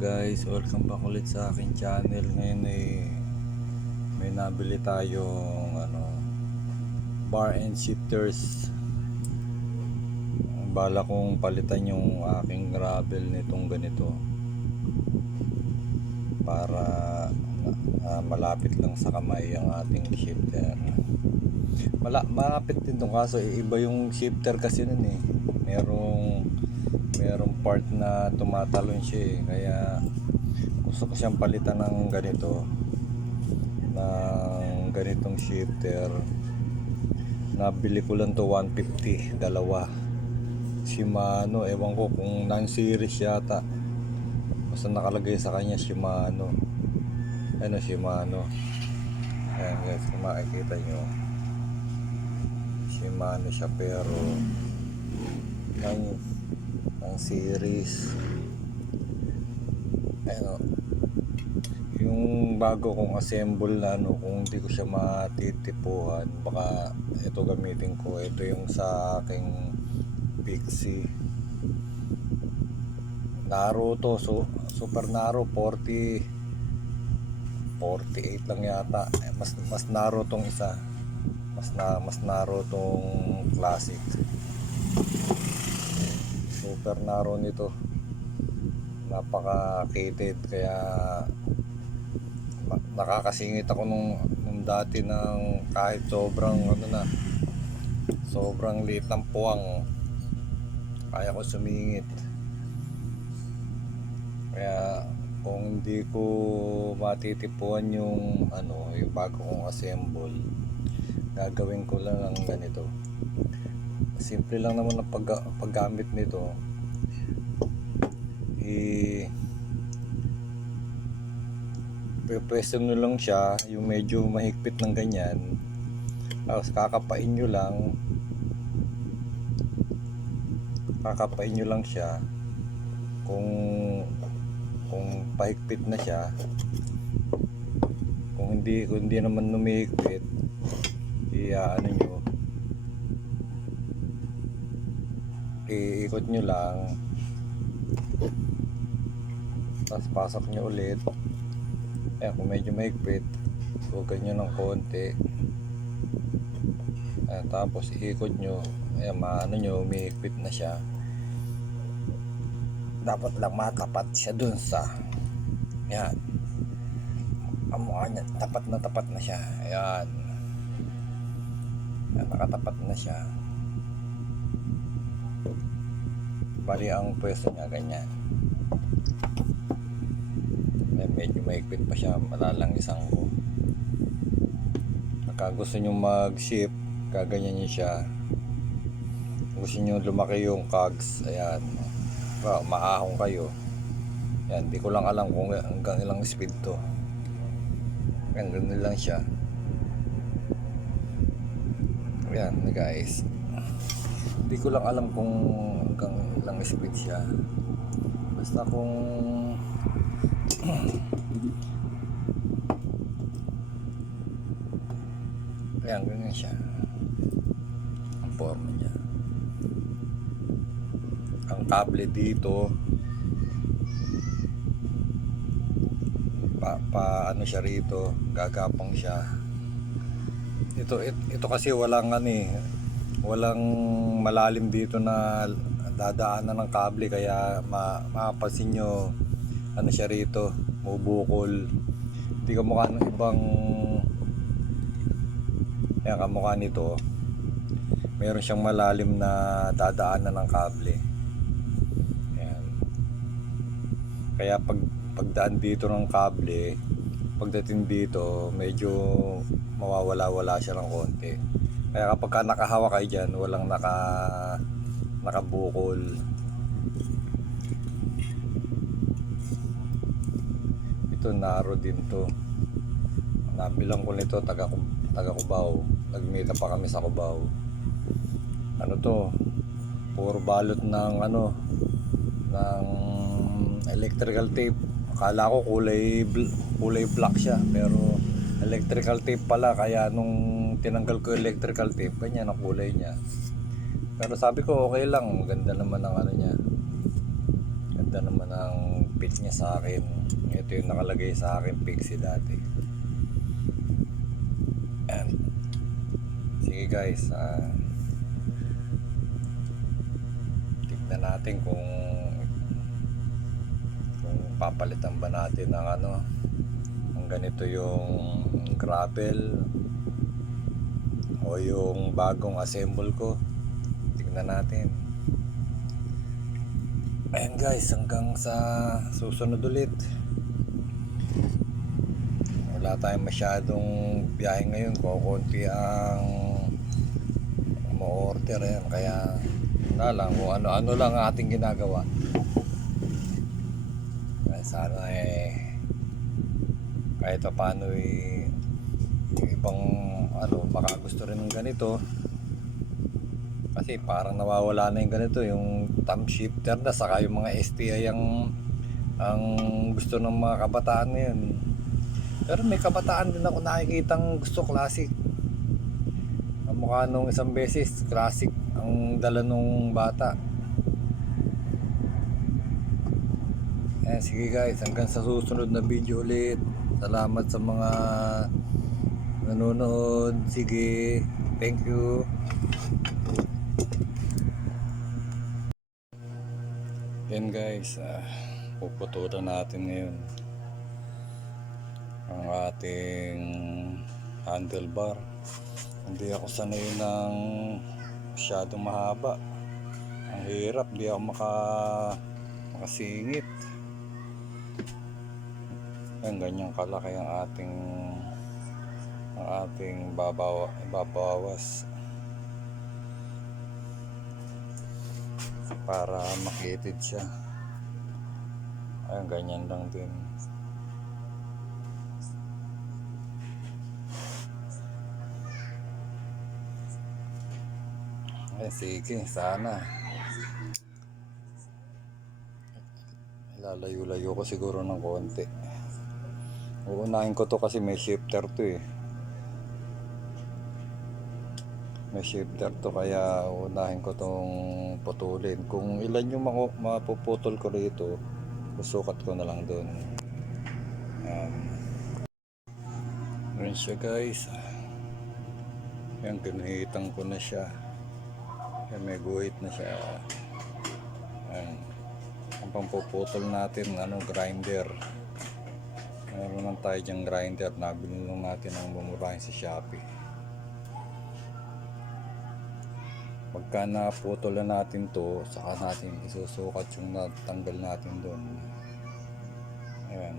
Guys, welcome back ulit sa aking channel. Ngayon may nabili tayong bar and shifters. Bala kong palitan yung aking gravel nitong ganito para malapit lang sa kamay ang ating shifter. Malapit din tong, kaso iba yung shifter kasi nun merong part na tumatalon siya kaya gusto ko siyang palitan ng ganitong shifter. Nabili ko lang to 150, dalawa. Shimano, ewan ko kung non-series yata, basta nakalagay sa kanya Shimano. Shimano. Ayan guys, kung makikita nyo, Shimano siya pero ng series. Yung bago kong assemble na kung hindi ko siya matitipuhan, baka ito gamitin ko. Ito yung sa aking Pixie Narrow to, so super narrow, 48 lang yata. Mas narrow tong isa, mas narrow tong Classic. Super narrow nito, napaka-cated, kaya nakakasingit ako nung dati ng kahit sobrang liit ng puwang, kaya ko sumingit. Kaya kung hindi ko matitipuan yung bago kong assemble, gagawin ko lang ng ganito. Simple lang naman ang paggamit nito. Pwesto nyo lang siya, yung medyo mahigpit ng ganyan, tapos kakapain nyo lang siya. Kung pahigpit na siya, kung hindi naman lumihigpit, iikot nyo lang, tapos pasok nyo ulit. Ayan, kung medyo mahigpit, huwag nyo ng konti. Ayan, tapos iikot nyo. Ayan, umihigpit na siya. Dapat lang matapat siya dun sa ayan, ang mukha niya, tapat na siya. Ayan, nakatapat na siya. Bali ang pwesto niya ganyan. Medyo mahigpit pa siya, malalangisan ko. Pagka gusto nyo mag-ship, kaganyan nyo siya. Gusto nyo lumaki yung cogs, ayan, maahong kayo. Yan, di ko lang alam kung hanggang ilang speed to. Yan, ganun lang siya. Yan guys, di ko lang alam kung hanggang ilang speed siya. Basta kung ayan, ganyan siya ang forma niya. Ang kable dito ano siya rito, gagapang siya. Ito kasi walang malalim dito na dadaanan ng kable, kaya mapapansin nyo siya rito, mubukol. Hindi kamukha ng ibang, kamukha nito, meron siyang malalim na dadaanan ng kable. Ayan. Kaya pagdaan dito ng kable, pagdating dito medyo mawawala siya ng konti. Kaya kapag nakahawak kayo dyan, walang nakabukol. Ito narrow din to. Nabilang ko nito, taga Cubao. Nagmita pa kami sa Cubao. To, puro balot ng ng electrical tape. Akala ko kulay black siya, pero electrical tape pala. Kaya nung tinanggal ko electrical tape, ganyan ang kulay niya. Pero sabi ko okay lang, ganda naman ang niya. Ganda naman ang fit niya sa akin. Ito yung nakalagay sa akin Pixie dati. And sige guys, tignan natin kung papalitan ba natin ng ng ganito yung gravel o yung bagong assemble ko. Tignan natin. Ayan guys, hanggang sa susunod ulit. Wala tayong masyadong biyahe ngayon, kukunti ang mo-order yan, kaya na lang kung ano-ano lang ating ginagawa. Kaya sana kahit pa paano yung ibang baka gusto rin ng ganito, kasi parang nawawala na yung ganito, yung thumb shifter na saka yung mga STI ang gusto ng mga kabataan ngayon. Pero may kabataan din ako nakikitang gusto classic. Ang mukha nung isang beses classic ang dala nung bata. Sige guys, hanggang sa susunod na video ulit. Salamat sa mga nanonood. Sige, thank you. Yan guys, puputulan natin ngayon ang ating handlebar. Hindi ako sanay ng masyadong mahaba. Ang hirap, di ako makasingit. Yan, ganyang kalaki ang ating babawas para makitid siya. Ayan, ganyan lang din. Sige, sana lalayo-layo ko siguro ng konti. Uunahin ko to kasi may shifter to eh. May shifter to, kaya uunahin ko tong putulin. Kung ilan yung mapuputol ko rito, susukat ko na lang doon. Ganun siya guys. Yan, ginahitan ko na siya. Yan, may guhit na siya. Yan. Ang pampuputol natin, grinder. Meron lang tayo dyang grinder. Nabili lang natin ang bumurahin sa Shopee. Pagka naputol na natin to, saka natin isusukat yung natanggal natin doon. Ayan.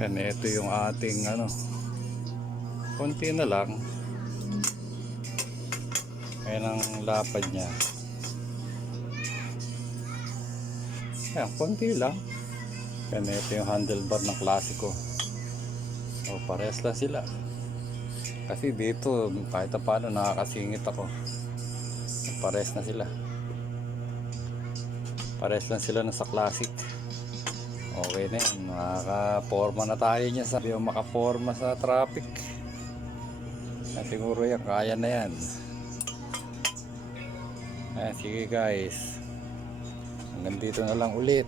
Yan, ito yung ating ano, konti na lang. Ayan ang lapad niya. Ayan, konti lang. Yan, ito yung handlebar ng Classico. O, parehas lang sila. Kasi dito, kahit na paano, nakakasingit ako. Parehas na sila. Parehas lang sila na sa Classic. Okay na yan. Makaka-forma na tayo niya sa makaporma sa traffic. Siguro yan, kaya na yan. Ayan, sige guys. Hanggang dito na lang ulit.